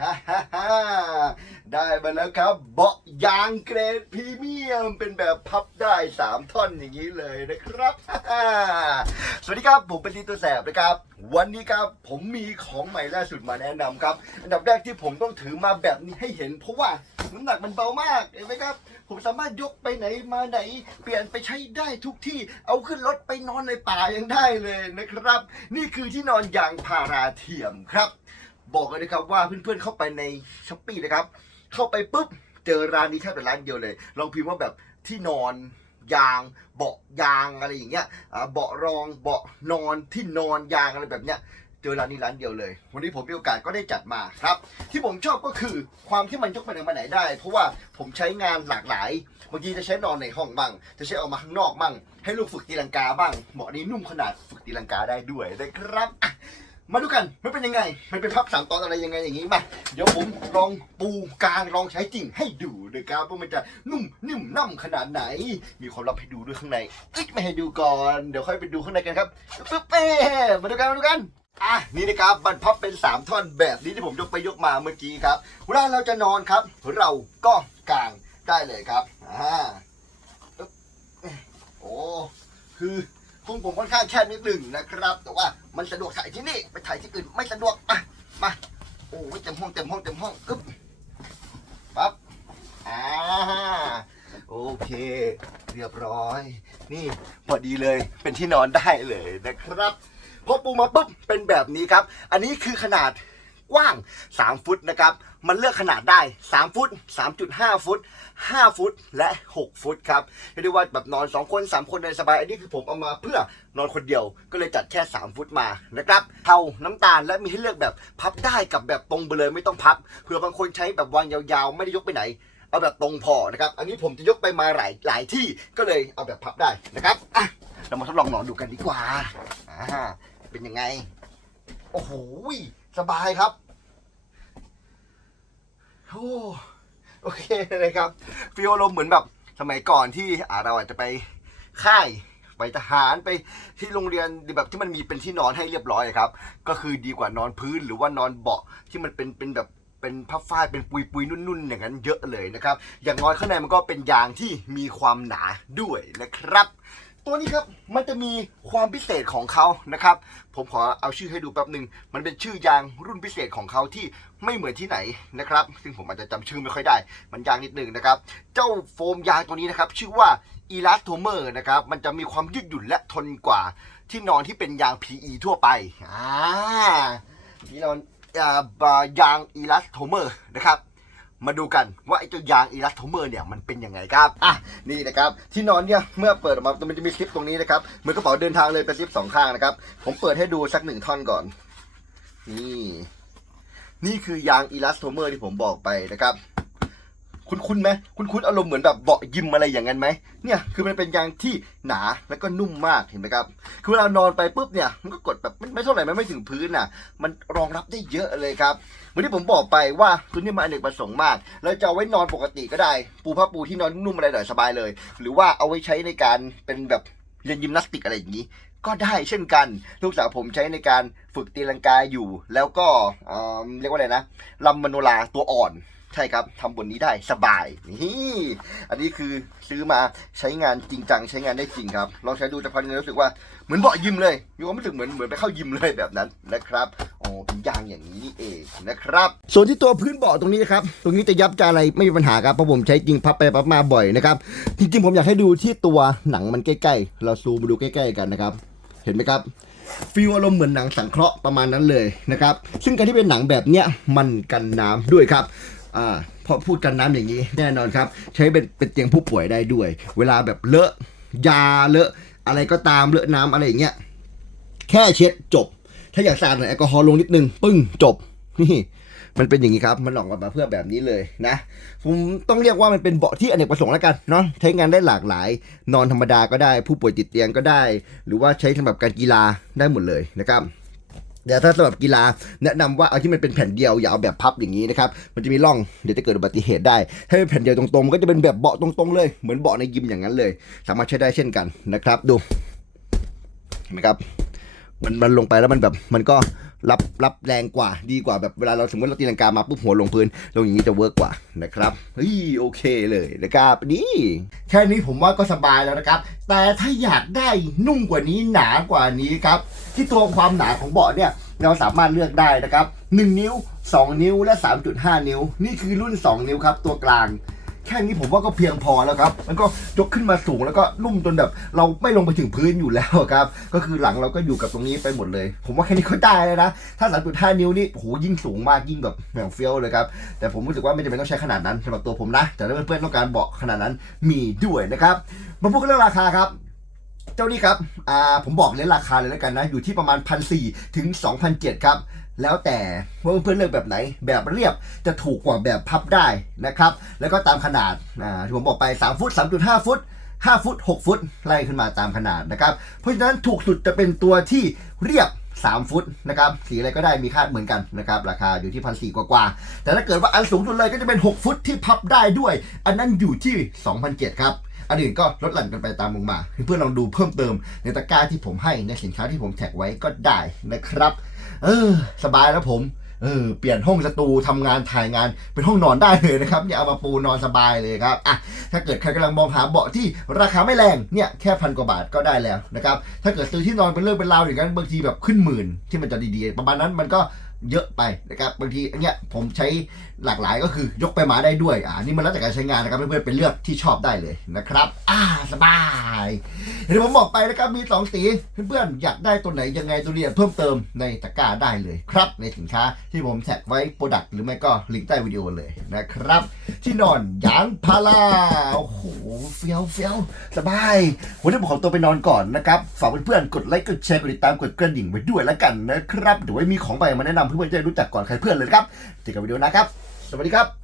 ฮ่าฮ่าฮ่าได้มาแล้วครับเบาะยางเกรดพรีเมียมเป็นแบบพับได้ 3 ท่อนอย่างนี้เลยนะครับสวัสดีครับ ผมเป็นลีตัวแสบนะครับ วันนี้ครับผมมีของใหม่ล่าสุดมาแนะนำครับอันดับแรกที่ผมต้องถือมาแบบนี้ให้เห็น เพราะว่าน้ำหนักมันเบามากเห็นไหมครับ ผมสามารถยกไปไหนมาไหน เปลี่ยนไปใช้ได้ทุกที่เอาขึ้นรถไปนอนในป่ายังได้เลยนะครับ นี่คือที่นอนยางพาราเทียมครับ บอกเลยนะครับว่าเพื่อนๆเข้าไปในช้อปปี้นะครับ เข้าไปปุ๊บเจอร้านนี้แทบเป็นร้านเดียวเลย ลองพิมพ์ว่าแบบที่นอนยางเบาะยางอะไรอย่างเงี้ยเบาะรองเบาะนอนที่นอนยางอะไรแบบเนี้ยเจอร้านนี้ร้านเดียวเลย วันนี้ผมมีโอกาสก็ได้จัดมาครับ ที่ผมชอบก็คือความที่มันยกไปไหนมาไหนได้ เพราะว่าผมใช้งานหลากหลายบางทีจะใช้นอนในห้องบ้าง จะใช้ออกมาข้างนอกบ้าง ให้ลูกฝึกตีลังกาบ้างเบาะนี้นุ่มขนาดฝึกตีลังกาได้ด้วยนะครับ มาดูกันมันเป็นยังไง มันเป็นพับสามตอนอะไรยังไงอย่างนี้มาเดี๋ยวผมลองปูกลางลองใช้จริงให้ดูนะครับว่ามันจะนุ่มนิ่มน่ำขนาดไหน มีความลับให้ดูด้วยข้างในเอ้ยไม่ให้ดูก่อน เดี๋ยวค่อยไปดูข้างในกันครับปึ๊บเป้มาดูกันมาดูกันอะนี่นะครับมันพับเป็น 3 ท่อนแบบนี้ที่ผมยกไปยกมาเมื่อกี้ครับเวลาเราจะนอนครับ เราก็กางได้เลยครับอ่าโอ้คือพุงผมค่อนข้างแคบนิดหนึ่งนะครับ แต่ว่า มันสะดวกถ่ายที่นี่ ไปถ่ายที่อื่นไม่สะดวกอะมาโอ้ยเต็มห้องเต็มห้องเต็มห้องปึ๊บปั๊บอ่าโอเค เรียบร้อย นี่พอดีเลยเป็นที่นอนได้เลยนะครับพอปูมาปุ๊บเป็นแบบนี้ครับ อันนี้คือขนาด กว้าง 3 ฟุตนะครับ มันเลือกขนาดได้ 3 ฟุต 3.5 ฟุต 5 ฟุต และ 6 ฟุตครับเรียกได้ว่าแบบนอน 2 คน 3 คนเลยสบาย อันนี้คือผมเอามาเพื่อนอนคนเดียว ก็เลยจัดแค่ 3 ฟุตมานะครับเทาน้ำตาลและมีให้เลือกแบบพับได้กับแบบตรงไปเลยไม่ต้องพับ เผื่อบางคนใช้แบบวางยาวๆ ไม่ได้ยกไปไหน เอาแบบตรงพอนะครับ อันนี้ผมจะยกไปมาหลายหลายที่ ก็เลยเอาแบบพับได้นะครับอะเรามาทดลองนอนดูกันดีกว่า อ่า เป็นยังไง โอ้โห สบายครับโอ้โอเคเลยครับฟีลอารมณ์เหมือนแบบสมัยก่อนที่อ่าเราอาจจะไปค่ายไปทหารไปที่โรงเรียนแบบที่มันมีเป็นที่นอนให้เรียบร้อยครับ ก็คือดีกว่านอนพื้นหรือว่านอนเบาะที่มันเป็นเป็นแบบเป็นผ้าฝ้ายเป็นปุยปุยๆนุ่นๆ อย่างนั้นเยอะเลยนะครับ อย่างน้อยข้างในมันก็เป็นยางที่มีความหนาด้วยนะครับ ตัวนี้ครับมันจะมีความพิเศษของเขานะครับ ผมขอเอาชื่อให้ดูแป๊บหนึ่งมันเป็นชื่อยางรุ่นพิเศษของเขาที่ไม่เหมือนที่ไหนนะครับ ซึ่งผมอาจจะจำชื่อไม่ค่อยได้ มันยางนิดหนึ่งนะครับ เจ้าโฟมยางตัวนี้นะครับ ชื่อว่า Elastomer นะครับ มันจะมีความยืดหยุ่นและทนกว่าที่นอนที่เป็นยาง PE ทั่วไปอ่าที่นอนอ่ายาง Elastomer นะครับ มาดูกันว่าไอ้เจ้ายางอีลัสโทเมอร์เนี่ยมันเป็นยังไงครับอะนี่นะครับที่นอนเนี่ยเมื่อเปิดออกมามันจะมีซิปตรงนี้นะครับเหมือนกระเป๋าเดินทางเลยเป็นซิปสองข้างนะครับผมเปิดให้ดูสักหนึ่งท่อนก่อน นี่ นี่คือยางอีลัสโทเมอร์ที่ผมบอกไปนะครับ คุณคุณไหมคุณคุณอารมณ์เหมือนแบบเบาะยิมอะไรอย่างนั้นไหมเนี่ยคือมันเป็นยางที่หนาแล้วก็นุ่มมากเห็นไหมครับคือเวลานอนไปปุ๊บเนี่ยมันก็กดแบบไม่เท่าไหร่มันไม่ถึงพื้นน่ะ มันรองรับได้เยอะเลยครับเหมือนที่ผมบอกไปว่าตัวนี้มันอเนกประสงค์มากเราจะเอาไว้นอนปกติก็ได้ ปูผ้าปูที่นอนนุ่มอะไรหน่อยสบายเลย หรือว่าเอาไว้ใช้ในการเป็นแบบเรียนยิมนาสติกอะไรอย่างนี้ ก็ได้เช่นกัน ลูกสาวผมใช้ในการฝึกตีลังกาอยู่ แล้วก็เเรียกว่าอะไรนะลำมโนราตัวอ่อน ใช่ครับทำบนนี้ได้สบายนี่อันนี้คือซื้อมาใช้งานจริงจังใช้งานได้จริงครับลองใช้ดูจะพันงรู้สึกว่าเหมือนเบาะยิมเลยมีความรู้สึกเหมือนเหมือนไปเข้ายิมเลยแบบนั้นนะครับอ๋อเป็นยางอย่างนี้นี่เองนะครับ ส่วนที่ตัวพื้นเบาะตรงนี้นะครับตรงนี้จะยับจะอะไรไม่มีปัญหาครับเพราะผมใช้จริงพับไปพับมาบ่อยนะครับจริงๆผมอยากให้ดูที่ตัวหนังมันใกล้ๆ เราซูมมาดูใกล้ๆกันนะครับ เห็นไหมครับฟีลอารมณ์เหมือนหนังสังเคราะห์ประมาณนั้นเลยนะครับ ซึ่งการที่เป็นหนังแบบเนี้ยมันกันน้ำด้วยครับ อ่าพอพูดกันน้ำอย่างนี้ แน่นอนครับ ใช้เป็นเป็นเตียงผู้ป่วยได้ด้วย เวลาแบบเลอะยาเลอะอะไรก็ตามเลอะน้ำอะไรอย่างเงี้ยแค่เช็ดจบ ถ้าอยากสะอาดหน่อยแอลกอฮอล์ลงนิดนึง ปึ้งจบนี่มันเป็นอย่างนี้ครับ มันออกมาเพื่อแบบนี้เลยนะ ผมต้องเรียกว่ามันเป็นเบาะที่อเนกประสงค์แล้วกันเนาะ ใช้งานได้หลากหลาย นอนธรรมดาก็ได้ ผู้ป่วยติดเตียงก็ได้ หรือว่าใช้สำหรับการกีฬาได้หมดเลยนะครับ แต่ถ้าสำหรับกีฬาแนะนำว่าเอาที่มันเป็นแผ่นเดียวอย่าเอาแบบพับอย่างนี้นะครับมันจะมีร่องเดี๋ยวจะเกิดอุบัติเหตุได้ถ้าเป็นแผ่นเดียวตรงๆมันก็จะเป็นแบบเบาะตรงๆเลย เหมือนเบาะในยิมอย่างนั้นเลย สามารถใช้ได้เช่นกันนะครับ ดูเห็นไหมครับมันมันลงไปแล้วมันแบบมันก็ รับรับแรงกว่าดีกว่าแบบเวลาเราสมมติเราตีลังกามาปุ๊บหัวลงพื้นลงอย่างนี้จะเวิร์กกว่านะครับเฮ้ยโอเคเลยนะครับนี่แค่นี้ผมว่าก็สบายแล้วนะครับ แต่ถ้าอยากได้นุ่มกว่านี้หนากว่านี้ครับ ที่ตัวความหนาของเบาะเนี่ยเราสามารถเลือกได้นะครับ 1 นิ้ว 2 นิ้วและ 3.5 นิ้ว นี่คือรุ่น 2 นิ้วครับตัวกลาง แค่นี้ผมว่าก็เพียงพอแล้วครับ มันก็ยกขึ้นมาสูงแล้วก็นุ่มจนแบบ เราไม่ลงไปถึงพื้นอยู่แล้วครับ ก็คือหลังเราก็อยู่กับตรงนี้ไปหมดเลย ผมว่าแค่นี้ก็ได้แล้วนะ ถ้า 3.5 นิ้วนี่โหยิ่งสูงมากยิ่งแบบอย่างเฟี้ยวเลยครับ แต่ผมรู้สึกว่าไม่จำเป็นต้องใช้ขนาดนั้นสำหรับตัวผมนะ แต่ถ้าเพื่อนๆต้องการเบาะขนาดนั้นมีด้วยนะครับ มาพูดกันเรื่องราคาครับเจ้านี่ครับ อ่า ผมบอกเลยราคาเลยแล้วกันนะ อยู่ที่ประมาณ 1,400ถึง2,007ครับ แล้วแต่ว่าเพื่อนๆเลือกแบบไหน แบบเรียบจะถูกกว่าแบบพับได้นะครับ แล้วก็ตามขนาดอ่าที่ผมบอกไป 3 ฟุต 3.5 ฟุต 5 ฟุต 6 ฟุต ไล่ขึ้นมาตามขนาดนะครับ เพราะฉะนั้นถูกสุดจะเป็นตัวที่เรียบ 3 ฟุตนะครับ สีอะไรก็ได้มีค่าเหมือนกันนะครับ ราคาอยู่ที่พันสี่กว่าๆแต่ถ้าเกิดว่าอันสูงสุดเลยก็จะเป็น 6 ฟุตที่พับได้ด้วย อันนั้นอยู่ที่2,007ครับอันอื่นก็ลดหลั่นกันไปตามลงมา เพื่อนๆลองดูเพิ่มเติมในตะกร้าที่ผมให้ในสินค้าที่ผมแท็กไว้ก็ได้นะครับ เออ สบายแล้วผมเออเปลี่ยนห้องสตูทำงานถ่ายงานเป็นห้องนอนได้เลยนะครับเนี่ยเอามาปูนอนสบายเลยครับอะถ้าเกิดใครกำลังมองหาเบาะที่ราคาไม่แรงเนี่ยแค่พันกว่าบาทก็ได้แล้วนะครับถ้าเกิดซื้อที่นอนเป็นเรื่องเป็นราวอย่างนั้นบางทีแบบขึ้นหมื่นที่มันจะดีๆ ประมาณนั้นมันก็ เยอะไปนะครับบางทีอันเนี้ยผมใช้หลากหลายก็คือยกไปมาได้ด้วยอ่านี่มันแล้วแต่การใช้งานนะครับเพื่อนๆเป็นเลือกที่ชอบได้เลยนะครับอ่าสบายเดี๋ยวผมบอกไปนะครับมีสองสีเพื่อนๆอยากได้ตัวไหนยังไงตัวเรียนเพิ่มเติมในตะกร้าได้เลยครับ ในสินค้าที่ผมแท็กไว้โปรดักต์หรือไม่ก็ลิงก์ใต้วิดีโอเลยนะครับ ที่นอนยางพาราโอ้โหเฟี้ยวเฟี้ยวสบายวันนี้ผมขอตัวไปนอนก่อนนะครับฝากเพื่อนๆกดไลค์กดแชร์กดติดตามกดกระดิ่งไว้ด้วยแล้วกันนะครับเดี๋ยวไว้มีของใหม่มาแนะนำเพื่อนๆจะได้รู้จักก่อนใครเพื่อนเลยนะครับเจอกันวิดีโอหนะครับ สวัสดีครับ